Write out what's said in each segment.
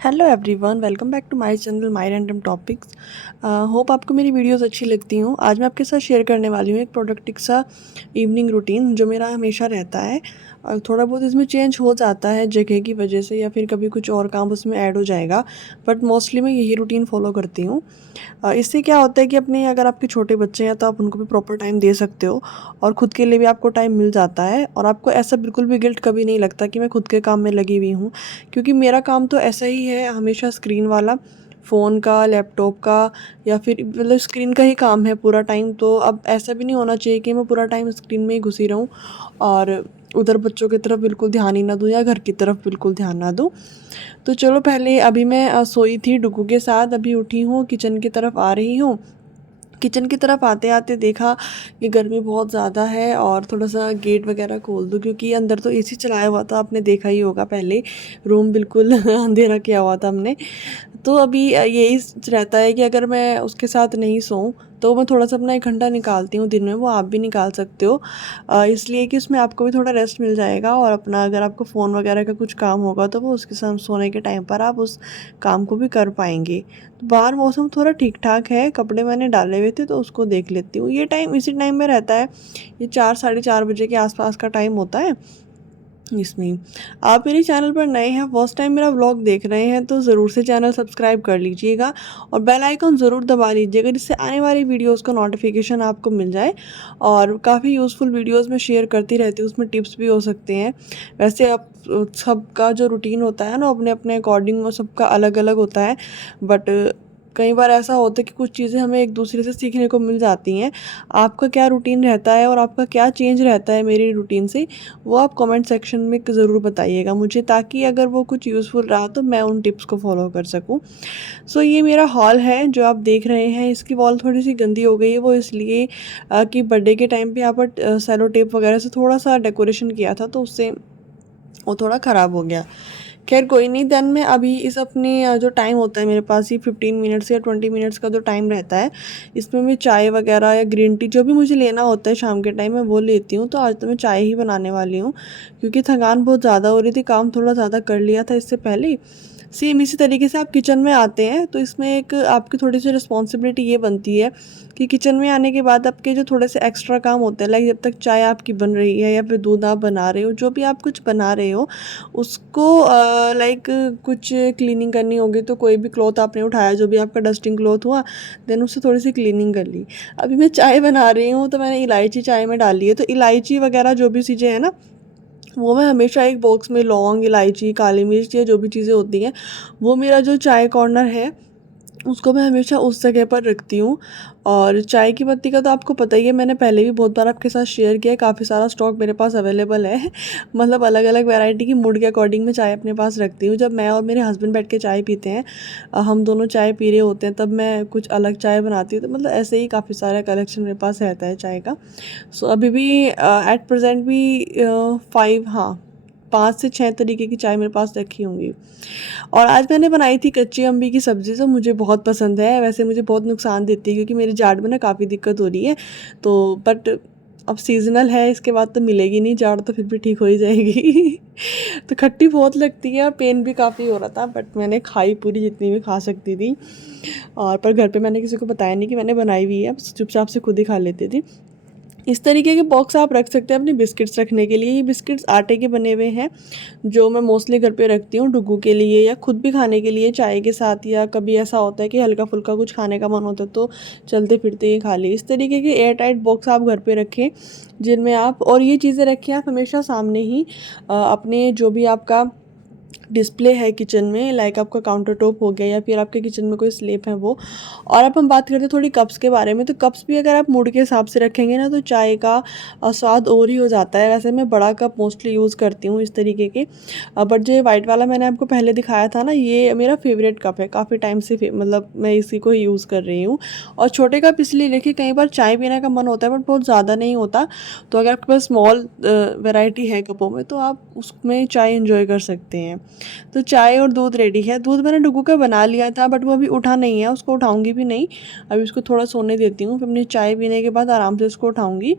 Hello everyone, welcome back to my channel my random topics. Hope आपको मेरी videos अच्छी लगती हूँ। आज मैं आपके साथ शेयर करने वाली हूँ एक प्रोडक्टिव सा इवनिंग रूटीन जो मेरा हमेशा रहता है। थोड़ा बहुत इसमें चेंज हो जाता है जगह की वजह से, या फिर कभी कुछ और काम उसमें ऐड हो जाएगा, बट मोस्टली मैं यही रूटीन फॉलो करती हूँ। इससे क्या होता है कि अपने अगर आपके छोटे बच्चे हैं तो आप उनको भी प्रॉपर टाइम दे सकते हो, और ख़ुद के लिए भी आपको टाइम मिल जाता है, और आपको ऐसा बिल्कुल भी गिल्ट कभी नहीं लगता कि मैं खुद के काम में लगी हुई हूँ। क्योंकि मेरा काम तो ऐसा ही है, हमेशा स्क्रीन वाला, फ़ोन का, लैपटॉप का, या फिर मतलब स्क्रीन का ही काम है पूरा टाइम। तो अब ऐसा भी नहीं होना चाहिए कि मैं पूरा टाइम स्क्रीन में ही घुसी रहूँ और उधर बच्चों की तरफ बिल्कुल ध्यान ही ना दूँ या घर की तरफ बिल्कुल ध्यान ना दूँ। तो चलो, पहले अभी मैं सोई थी डुगू के साथ, अभी उठी हूँ, किचन की तरफ आ रही हूँ। किचन की तरफ आते आते देखा कि गर्मी बहुत ज़्यादा है, और थोड़ा सा गेट वगैरह खोल दूँ क्योंकि अंदर तो एसी चलाया हुआ था, आपने देखा ही होगा पहले। रूम बिल्कुल अंधेरा किया हुआ था हमने। तो अभी यही रहता है कि अगर मैं उसके साथ नहीं सोऊं तो मैं थोड़ा सा अपना 1 घंटा निकालती हूँ दिन में, वो आप भी निकाल सकते हो। इसलिए कि उसमें आपको भी थोड़ा रेस्ट मिल जाएगा, और अपना अगर आपको फ़ोन वगैरह का कुछ काम होगा तो वो उसके साथ सोने के टाइम पर आप उस काम को भी कर पाएंगे। तो बाहर मौसम थोड़ा ठीक ठाक है, कपड़े मैंने डाले हुए थे तो उसको देख लेती हूँ। ये टाइम इसी टाइम में रहता है, ये 4 साढ़े 4 बजे के आसपास का टाइम होता है इसमें। आप मेरे चैनल पर नए हैं, फर्स्ट टाइम मेरा व्लॉग देख रहे हैं, तो ज़रूर से चैनल सब्सक्राइब कर लीजिएगा और बेल आइकन ज़रूर दबा लीजिएगा, जिससे आने वाली वीडियोस का नोटिफिकेशन आपको मिल जाए। और काफ़ी यूज़फुल वीडियोस मैं शेयर करती रहती हूँ, उसमें टिप्स भी हो सकते हैं। वैसे आप सबका जो रूटीन होता है ना, अपने अपने अकॉर्डिंग, और सबका अलग अलग होता है, बट कई बार ऐसा होता है कि कुछ चीज़ें हमें एक दूसरे से सीखने को मिल जाती हैं। आपका क्या रूटीन रहता है और आपका क्या चेंज रहता है मेरी रूटीन से, वो आप कमेंट सेक्शन में ज़रूर बताइएगा मुझे, ताकि अगर वो कुछ यूज़फुल रहा तो मैं उन टिप्स को फॉलो कर सकूं। सो ये मेरा हॉल है जो आप देख रहे हैं। इसकी वॉल थोड़ी सी गंदी हो गई है, वो इसलिए कि बर्थडे के टाइम पे यहाँ पर सेलो टेप वगैरह से थोड़ा सा डेकोरेशन किया था, तो उससे वो थोड़ा ख़राब हो गया। खैर कोई नहीं। देन मैं अभी इस अपने जो टाइम होता है मेरे पास, ये 15 मिनट्स या 20 मिनट्स का जो टाइम रहता है, इसमें मैं चाय वगैरह या ग्रीन टी जो भी मुझे लेना होता है शाम के टाइम में वो लेती हूँ। तो आज तो मैं चाय ही बनाने वाली हूँ, क्योंकि थकान बहुत ज़्यादा हो रही थी, काम थोड़ा ज़्यादा कर लिया था इससे पहले। सेम इसी तरीके से आप किचन में आते हैं तो इसमें एक आपकी थोड़ी सी रिस्पॉन्सिबिलिटी ये बनती है कि किचन में आने के बाद आपके जो थोड़े से एक्स्ट्रा काम होते हैं, लाइक जब तक चाय आपकी बन रही है या फिर दूध आप बना रहे हो, जो भी आप कुछ बना रहे हो उसको लाइक कुछ क्लीनिंग करनी होगी, तो कोई भी क्लॉथ आपने उठाया, जो भी आपका डस्टिंग क्लॉथ हुआ, देन उससे थोड़ी सी क्लीनिंग कर ली। अभी मैं चाय बना रही हूँ तो मैंने इलायची चाय में डाली है, तो इलायची वगैरह जो भी चीज़ें हैं ना, वो मैं हमेशा एक बॉक्स में, लौंग, इलायची, काली मिर्च, या जो भी चीज़ें होती हैं, वो मेरा जो चाय कॉर्नर है उसको मैं हमेशा उस जगह पर रखती हूँ। और चाय की पत्ती का तो आपको पता ही है, मैंने पहले भी बहुत बार आपके साथ शेयर किया है, काफ़ी सारा स्टॉक मेरे पास अवेलेबल है। मतलब अलग अलग वैरायटी की मूड के अकॉर्डिंग मैं चाय अपने पास रखती हूँ। जब मैं और मेरे हस्बैंड बैठ के चाय पीते हैं, हम दोनों चाय पी रहे होते हैं, तब मैं कुछ अलग चाय बनाती हूँ। तो मतलब ऐसे ही काफ़ी सारा कलेक्शन मेरे पास रहता है चाय का। सो अभी भी एट प्रेजेंट भी 5 से 6 तरीके की चाय मेरे पास रखी होंगी। और आज मैंने बनाई थी कच्ची अम्बी की सब्ज़ी, जो मुझे बहुत पसंद है। वैसे मुझे बहुत नुकसान देती है क्योंकि मेरे जाड़ में ना काफ़ी दिक्कत हो रही है, तो बट अब सीज़नल है, इसके बाद तो मिलेगी नहीं, जाड़ तो फिर भी ठीक हो ही जाएगी। तो खट्टी बहुत लगती है और पेन भी काफ़ी हो रहा था, बट मैंने खाई पूरी जितनी भी खा सकती थी। और पर घर पे मैंने किसी को बताया नहीं कि मैंने बनाई हुई है, चुपचाप से खुद ही खा लेती थी। इस तरीके के बॉक्स आप रख सकते हैं अपने बिस्किट्स रखने के लिए। ये बिस्किट्स आटे के बने हुए हैं, जो मैं मोस्टली घर पे रखती हूँ डुगू के लिए, या खुद भी खाने के लिए चाय के साथ, या कभी ऐसा होता है कि हल्का फुल्का कुछ खाने का मन होता है तो चलते फिरते ये खा लिए। इस तरीके के एयर टाइट बॉक्स आप घर पे रखें, जिनमें आप, और ये चीज़ें रखें आप हमेशा सामने ही, अपने जो भी आपका डिस्प्ले है किचन में, लाइक आपका काउंटर टॉप हो गया, या फिर आपके किचन में कोई स्लेब है वो। और अब हम बात करते हैं थोड़ी कप्स के बारे में, तो कप्स भी अगर आप मूड के हिसाब से रखेंगे ना, तो चाय का स्वाद और ही हो जाता है। वैसे मैं बड़ा कप मोस्टली यूज़ करती हूँ इस तरीके के, बट जो वाइट वाला मैंने आपको पहले दिखाया था ना, ये मेरा फेवरेट कप है, काफ़ी टाइम से मतलब मैं इसी को यूज़ कर रही हूँ। और छोटे कप इसलिए देखिए, कई बार चाय पीने का मन होता है बट बहुत ज़्यादा नहीं होता, तो अगर आपके पास स्मॉल वेराइटी है कपों में, तो आप उसमें चाय इंजॉय कर सकते हैं। तो चाय और दूध रेडी है। दूध मैंने डुगू का बना लिया था, बट वो अभी उठा नहीं है, उसको उठाऊंगी भी नहीं। अभी उसको थोड़ा सोने देती हूँ, फिर अपनी चाय पीने के बाद आराम से उसको उठाऊंगी।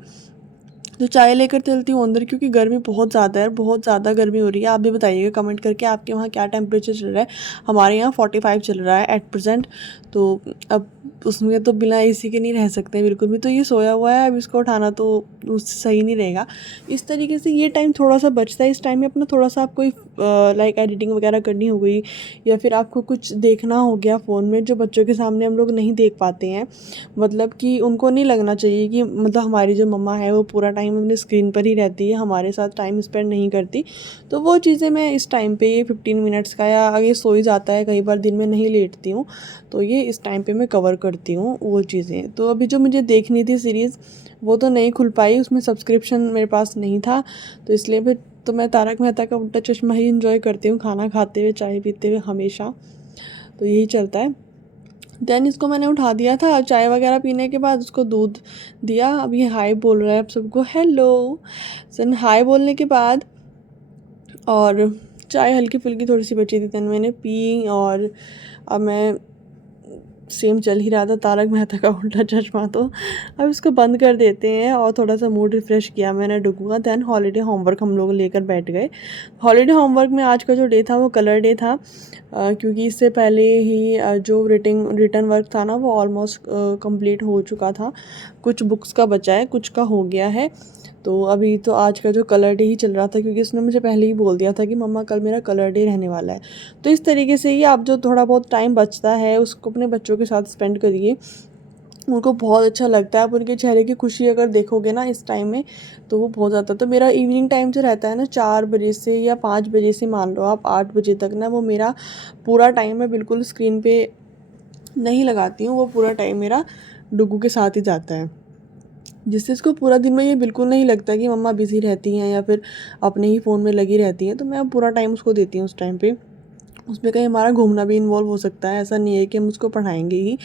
तो चाय लेकर चलती हूँ अंदर, क्योंकि गर्मी बहुत ज़्यादा है, बहुत ज़्यादा गर्मी हो रही है। आप भी बताइएगा कमेंट करके आपके वहाँ क्या टेम्परेचर चल रहा है। हमारे यहाँ 45 चल रहा है एट प्रेजेंट। तो अब उसमें तो बिना एसी के नहीं रह सकते बिल्कुल भी। तो ये सोया हुआ है, अब इसको उठाना तो उससे सही नहीं रहेगा। इस तरीके से ये टाइम थोड़ा सा बचता है। इस टाइम में अपना थोड़ा सा आप कोई लाइक एडिटिंग वगैरह करनी हो गई, या फिर आपको कुछ देखना हो गया फ़ोन में, जो बच्चों के सामने हम लोग नहीं देख पाते हैं। मतलब कि उनको नहीं लगना चाहिए कि मतलब हमारी जो मम्मा है वो पूरा टाइम अपने स्क्रीन पर ही रहती है, हमारे साथ टाइम स्पेंड नहीं करती। तो वो चीज़ें मैं इस टाइम पे ये 15 मिनट्स का, या अगर सो ही जाता है कई बार दिन में नहीं लेटती हूँ, तो ये इस टाइम पे मैं कवर करती हूँ वो चीज़ें। तो अभी जो मुझे देखनी थी सीरीज़ वो तो नहीं खुल पाई, उसमें सब्सक्रिप्शन मेरे पास नहीं था, तो इसलिए फिर तो मैं तारक मेहता का उल्टा चश्मा ही इंजॉय करती हूँ, खाना खाते हुए, चाय पीते हुए हमेशा। तो यही चलता है। देन इसको मैंने उठा दिया था, चाय वगैरह पीने के बाद उसको दूध दिया। अब ये हाय बोल रहा है आप सबको, हेलो। सन हाय बोलने के बाद और चाय हल्की फुल्की थोड़ी सी बची थी, देन मैंने पी। और अब मैं सेम चल ही रहा था तारक मेहता का उल्टा चश्मा, तो अब इसको बंद कर देते हैं और थोड़ा सा मूड रिफ़्रेश किया मैंने डुगू का। दैन हॉलीडे होमवर्क हम लोग लेकर बैठ गए। हॉलीडे होमवर्क में आज का जो डे था वो कलर डे था, क्योंकि इससे पहले ही जो रिटर्न वर्क था ना वो ऑलमोस्ट कंप्लीट हो चुका था। कुछ बुक्स का बचा है, कुछ का हो गया है। तो अभी तो आज का जो कलर डे ही चल रहा था, क्योंकि उसने मुझे पहले ही बोल दिया था कि मम्मा कल मेरा कलर डे रहने वाला है। तो इस तरीके से ही आप जो थोड़ा बहुत टाइम बचता है उसको अपने बच्चों के साथ स्पेंड करिए, उनको बहुत अच्छा लगता है। आप उनके चेहरे की खुशी अगर देखोगे ना इस टाइम में, तो वो बहुत ज़्यादा। तो मेरा इवनिंग टाइम जो रहता है ना 4 बजे से या 5 बजे से मान लो आप 8 बजे तक ना, वो मेरा पूरा टाइम मैं बिल्कुल स्क्रीन पे नहीं लगाती हूँ। वो पूरा टाइम मेरा डुगू के साथ ही जाता है, जिससे इसको पूरा दिन में ये बिल्कुल नहीं लगता कि मम्मा बिज़ी रहती हैं या फिर अपने ही फ़ोन में लगी रहती हैं। तो मैं पूरा टाइम उसको देती हूँ उस टाइम पे। उसमें कहीं हमारा घूमना भी इन्वॉल्व हो सकता है, ऐसा नहीं है कि हम उसको पढ़ाएंगे ही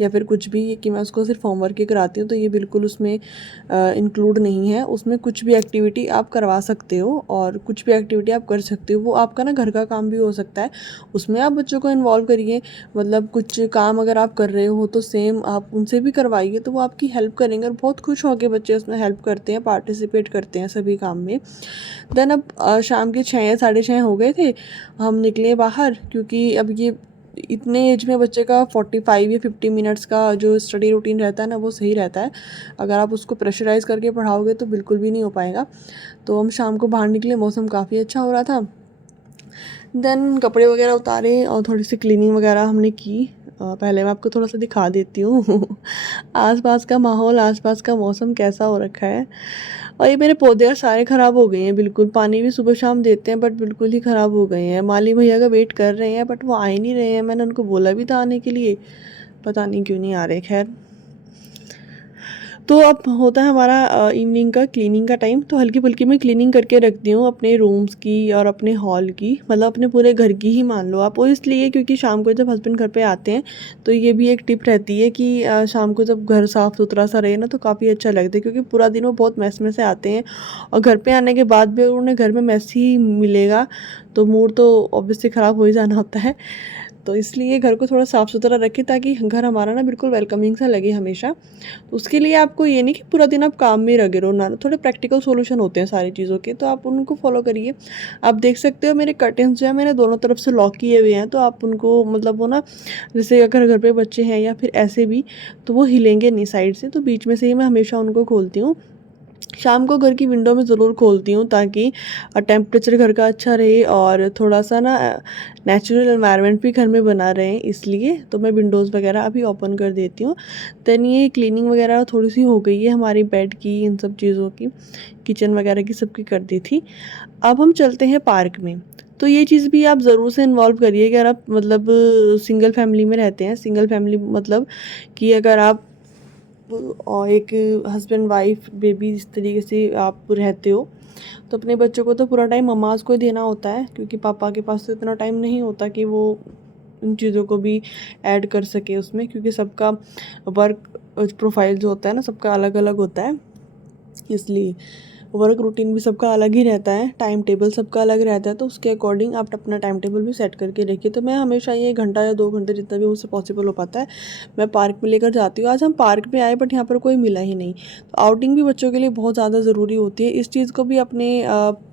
या फिर कुछ भी, कि मैं उसको सिर्फ होमवर्क ही कराती हूँ। तो ये बिल्कुल उसमें इंक्लूड नहीं है। उसमें कुछ भी एक्टिविटी आप करवा सकते हो और कुछ भी एक्टिविटी आप कर सकते हो। वो आपका ना घर का काम भी हो सकता है, उसमें आप बच्चों को इन्वॉल्व करिए। मतलब कुछ काम अगर आप कर रहे हो तो सेम आप उनसे भी करवाइए, तो वो आपकी हेल्प करेंगे और बहुत खुश होकर बच्चे उसमें हेल्प करते हैं, पार्टिसिपेट करते हैं सभी काम में। देन अब शाम के 6 या 6:30 हो गए थे, हम निकले बाहर, क्योंकि अब ये इतने एज में बच्चे का 45 या 50 मिनट्स का जो स्टडी रूटीन रहता है ना वो सही रहता है। अगर आप उसको प्रेशराइज़ करके पढ़ाओगे तो बिल्कुल भी नहीं हो पाएगा। तो हम शाम को बाहर निकले, मौसम काफ़ी अच्छा हो रहा था। देन कपड़े वगैरह उतारे और थोड़ी सी क्लीनिंग वगैरह हमने की। पहले मैं आपको थोड़ा सा दिखा देती हूँ आसपास का माहौल, आसपास का मौसम कैसा हो रखा है। और ये मेरे पौधे यार सारे ख़राब हो गए हैं बिल्कुल। पानी भी सुबह शाम देते हैं बट बिल्कुल ही ख़राब हो गए हैं। माली भैया का वेट कर रहे हैं बट वो आ ही नहीं रहे हैं। मैंने उनको बोला भी था आने के लिए, पता नहीं क्यों नहीं आ रहे। खैर, तो अब होता है हमारा इवनिंग का क्लीनिंग का टाइम। तो हल्की फुल्की मैं क्लीनिंग करके रखती हूँ अपने रूम्स की और अपने हॉल की, मतलब अपने पूरे घर की ही मान लो आप। वो इसलिए क्योंकि शाम को जब हस्बैंड घर पे आते हैं तो ये भी एक टिप रहती है कि शाम को जब घर साफ़ सुथरा सा रहे ना तो काफ़ी अच्छा लगता है, क्योंकि पूरा दिन वो बहुत मैस में से आते हैं और घर पर आने के बाद भी उन्हें घर में मैस ही मिलेगा तो मूड तो ऑब्वियसली ख़राब हो ही जाना होता है। तो इसलिए घर को थोड़ा साफ़ सुथरा रखें ताकि घर हमारा ना बिल्कुल वेलकमिंग सा लगे हमेशा। तो उसके लिए आपको ये नहीं कि पूरा दिन आप काम में लगे रहो ना, थोड़े प्रैक्टिकल सॉल्यूशन होते हैं सारी चीज़ों के, तो आप उनको फॉलो करिए। आप देख सकते हो मेरे कर्टेन्स जो है मैंने दोनों तरफ से लॉक किए हुए हैं, तो आप उनको मतलब वो ना, जैसे अगर घर पे बच्चे हैं या फिर ऐसे भी, तो वो हिलेंगे नहीं साइड से, तो बीच में से ही मैं हमेशा उनको खोलती हूँ। शाम को घर की विंडो में ज़रूर खोलती हूँ ताकि टेम्परेचर घर का अच्छा रहे और थोड़ा सा ना नेचुरल एनवायरनमेंट भी घर में बना रहे, इसलिए तो मैं विंडोज़ वगैरह अभी ओपन कर देती हूँ। देन ये क्लीनिंग वगैरह थोड़ी सी हो गई है हमारी, बेड की, इन सब चीज़ों की, किचन वगैरह की सबकी कर दी थी। अब हम चलते हैं पार्क में। तो ये चीज़ भी आप ज़रूर से इन्वॉल्व करिए अगर आप मतलब सिंगल फैमिली में रहते हैं। सिंगल फैमिली मतलब कि अगर आप और एक हस्बैंड वाइफ बेबी इस तरीके से आप रहते हो, तो अपने बच्चों को तो पूरा टाइम मम्माज़ को ही देना होता है, क्योंकि पापा के पास तो इतना टाइम नहीं होता कि वो उन चीज़ों को भी ऐड कर सके उसमें, क्योंकि सबका वर्क प्रोफाइल जो होता है ना सबका अलग अलग होता है, इसलिए। वर्क रूटीन भी सबका अलग ही रहता है, टाइम टेबल सबका अलग रहता है, तो उसके अकॉर्डिंग आप अपना टाइम टेबल भी सेट करके रखिए। तो मैं हमेशा ये 1 घंटा या 2 घंटे जितना भी मुझसे पॉसिबल हो पाता है, मैं पार्क में लेकर जाती हूँ। आज हम पार्क में आए बट यहाँ पर कोई मिला ही नहीं। तो आउटिंग भी बच्चों के लिए बहुत ज़्यादा ज़रूरी होती है। इस चीज़ को भी अपने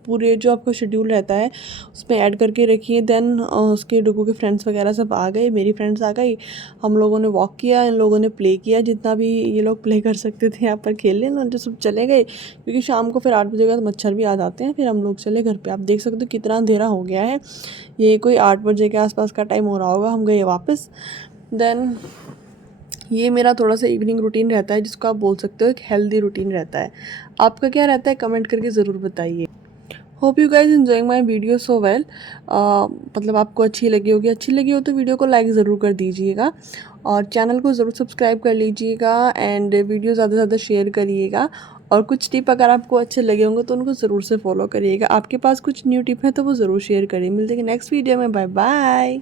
पूरे जो आपका शेड्यूल रहता है उसमें ऐड करके रखिए। देन उसके डुगू के फ्रेंड्स वगैरह सब आ गए, मेरी फ्रेंड्स आ गई, हम लोगों ने वॉक किया, इन लोगों ने प्ले किया, जितना भी ये लोग प्ले कर सकते थे यहाँ पर खेल लें, जो सब चले गए क्योंकि शाम को फिर 8 बजे के बाद मच्छर भी आ जाते हैं। फिर हम लोग चले घर पे। आप देख सकते हो कितना अंधेरा हो गया है, ये कोई 8 बजे के आसपास का टाइम हो रहा होगा। हम गए वापस। देन ये मेरा थोड़ा सा इवनिंग रूटीन रहता है, जिसको आप बोल सकते हो एक हेल्दी रूटीन रहता है। आपका क्या रहता है, कमेंट करके ज़रूर बताइए। Hope you guys enjoying my video so well. मतलब आपको अच्छी लगी होगी, अच्छी लगी हो तो वीडियो को लाइक ज़रूर कर दीजिएगा और चैनल को ज़रूर सब्सक्राइब कर लीजिएगा एंड वीडियो ज़्यादा से ज़्यादा शेयर करिएगा। और कुछ टिप अगर आपको अच्छे लगे होंगे तो उनको ज़रूर से फॉलो करिएगा। आपके पास कुछ न्यू टिप है तो वो ज़रूर शेयर करिए। मिलते हैं नेक्स्ट वीडियो में। Bye bye.